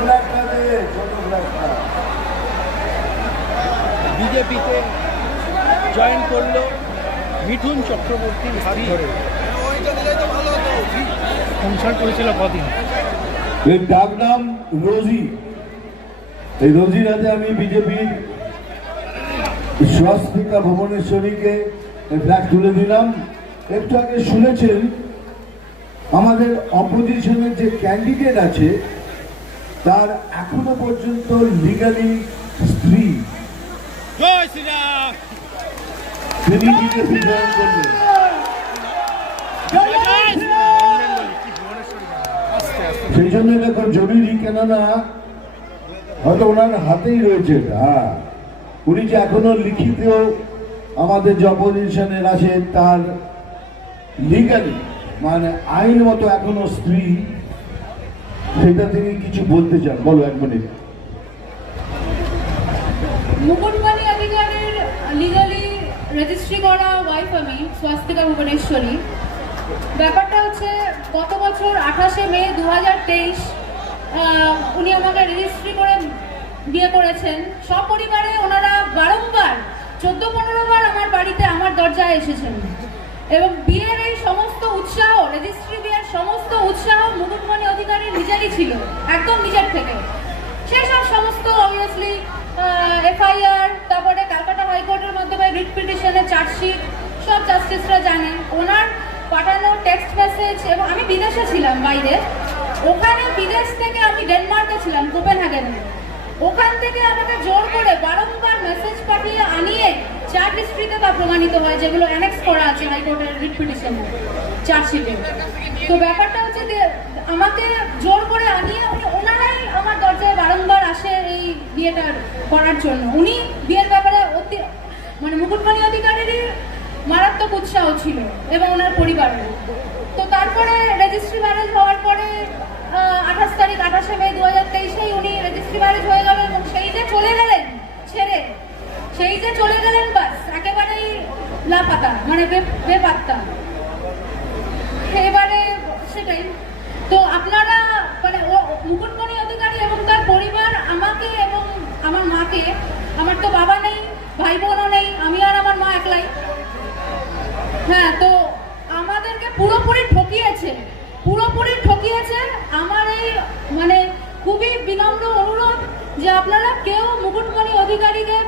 ফ্ল্যাটটা বিজেপিতে জয়েন করল মিঠুন চক্রবর্তীর হাত ধরে। সংসার করেছিল কদিন? এর ডাক নাম রোজি। এই রোজির হাতে আমি বিজেপির স্বাস্তিকা ভুবনেশ্বরীকে এই ফ্ল্যাগ তুলে দিলাম। একটু আগে শুনেছেন আমাদের অপোজিশনের যে ক্যান্ডিডেট আছে তার এখনও পর্যন্ত লিগালি স্ত্রী। জয় তিনি বিজেপি জয়েন করলেন। সেই জন্য দেখো জরুরি কেননা হয়তো ওনার হাতেই রয়েছে এটা, হ্যাঁ। উনি যে এখনও লিখিত আমাদের যে অপোজিশনের আছে তার লিগালি মানে আইন মতো এখনও স্ত্রী সেটা তিনি কিছু বলতে চান? বলো এক মিনিট। রেজিস্ট্রি করা ওয়াইফ আমি ভুবনেশ্বরী। আঠাশে উনি রেজিস্ট্রি করে বিয়ে করেছেন। সপরিবারে ওনারা বারংবার আমার বাড়িতে আমার দরজায় এসেছেন। এবং বিয়ের এই সমস্ত উৎসাহ রেজিস্ট্রি বিয়ের সমস্ত উৎসাহ মুকুটমণি অধিকারীর নিজেরই ছিল, একদম নিজের থেকে। সেসব সমস্ত অবভিয়াসলি এফআইআর তারপরে ক্যালকাটা হাইকোর্টের মাধ্যমে রিট পিটিশনের চার্জশিট সব জাস্টিসরা জানেন ওনার পাঠানো টেক্সট মেসেজ এবং আমি বিদেশে ছিলাম বাইরে ওখানে বিদেশ থেকে আমি ডেনমার্কে ছিলাম কোপেন কোপেনহেগেনে ওখান থেকে আমাকে জোর করে বারংবার মেসেজ পাঠিয়ে আনিয়ে চার ডিস্ট্রিক্টে তা প্রমাণিত হয়, যেগুলো অ্যানেক্স করা আছে হাইকোর্টের রিট পিটিশনে চার্জশিটে তো ব্যাপারটা আমাকে জোর করে আনিয়ে উনি, ওনারাই আমার দরজায় বারংবার আসে এই বিয়েটা করার জন্য। উনি বিয়ের ব্যাপারে অতি মানে মুকুটমণি অধিকারেরই মারাত্মক উৎসাহ ছিল এবং ওনার পরিবারের। তো তারপরে রেজিস্ট্রি ম্যারেজ হওয়ার পরে আঠাশ তারিখ, আঠাশে মে দু হাজার তেইশেই উনি রেজিস্ট্রি ম্যারেজ হয়ে গেল এবং সেই যে চলে গেলেন ছেড়ে, সেই যে চলে গেলেন বাস, একেবারেই লাপাতা মানে বেপাত্তা। এবারে তো আপনারা মানে ও মুকুটমণি অধিকারী এবং তার পরিবার আমাকে এবং আমার মাকে, আমার তো বাবা নেই ভাই বোনও নেই, আমি আর আমার মা একলাই। হ্যাঁ তো আমাদেরকে পুরোপুরি ঠকিয়েছে পুরোপুরি ঠকিয়েছে আমার এই মানে খুবই বিনম্র অনুরোধ যে আপনারা কেউ মুকুটমণি অধিকারীকে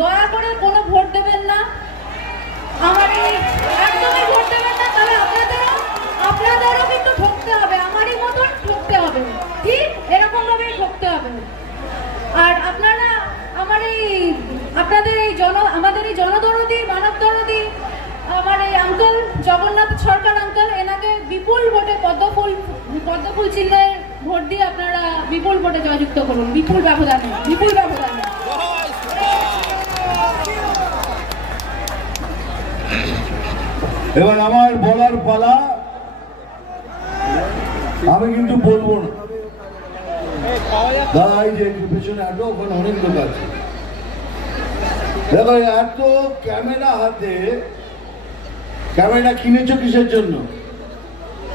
দয়া করে কোনো ভোট দেবেন না। আমার এই একদমই ভোট আর আপনারা আমার এই, আপনাদের এই জন, আমাদের এই জনদরদি মানব দরদি আমার এই আঙ্কল, জগন্নাথ সরকার আঙ্কল, এনাকে বিপুল ভোটে পদ্মফুল পদ্মফুল চিহ্নের ভোট দিয়ে আপনারা বিপুল ভোটে জয়যুক্ত করুন। বিপুল ব্যবধানে বিপুল ব্যবধানে। এবার আমার বলার পালা, আমি কিন্তু বলব না। কিসের জন্য?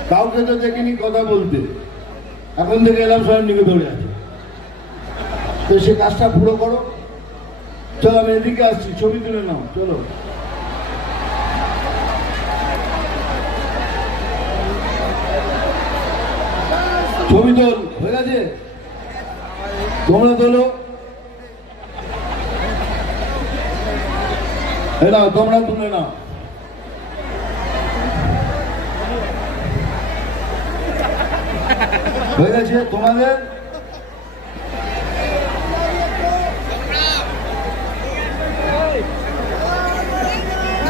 কাউকে তো দেখিনি কথা বলতে। এখন থেকে এলাম সবাই ধরে আছে। তো সে কাজটা পুরো করো। চলো, আমি এদিকে আসছি, ছবি তুলে নাও, চলো। ছবি তোল, হয়ে গেছে? তোমরা তোলো নাও তোমরা তুলে নাও। হয়ে গেছে তোমাদের?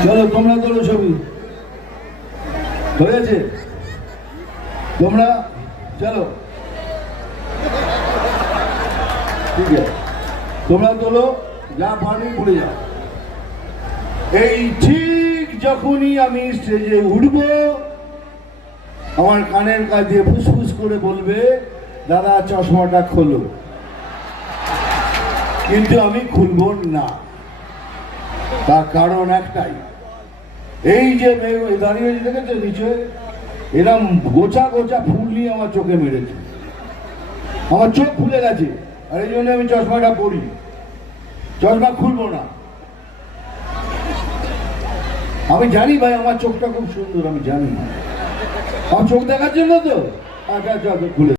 চলো, তোমরা তোলো ছবি। হয়ে গেছে? তোমরা, চলো। ঠিক আছে। তোমরা তোলো যা পারি পড়ে যাও। এই ঠিক যখনই আমি স্টেজে উঠব, আমার কানের কাছে ফুসফুস করে বলবে, দাদা, চশমাটা খোলো। কিন্তু আমি খুলব না। তার কারণ একটাই। এই যে মেয়ে দাঁড়িয়ে দেখেছে নিচে? এরম গোছা গোছা ফুল নিয়ে আমার চোখে মেরেছে। আমার চোখ খুলে গেছে। আর এই জন্য আমি চশমাটা পরি। চশমা খুলবো না। আমি জানি ভাই আমার চোখটা খুব সুন্দর আমি জানি। আমার চোখ দেখার জন্য তো? আচ্ছা আচ্ছা আচ্ছা, খুলে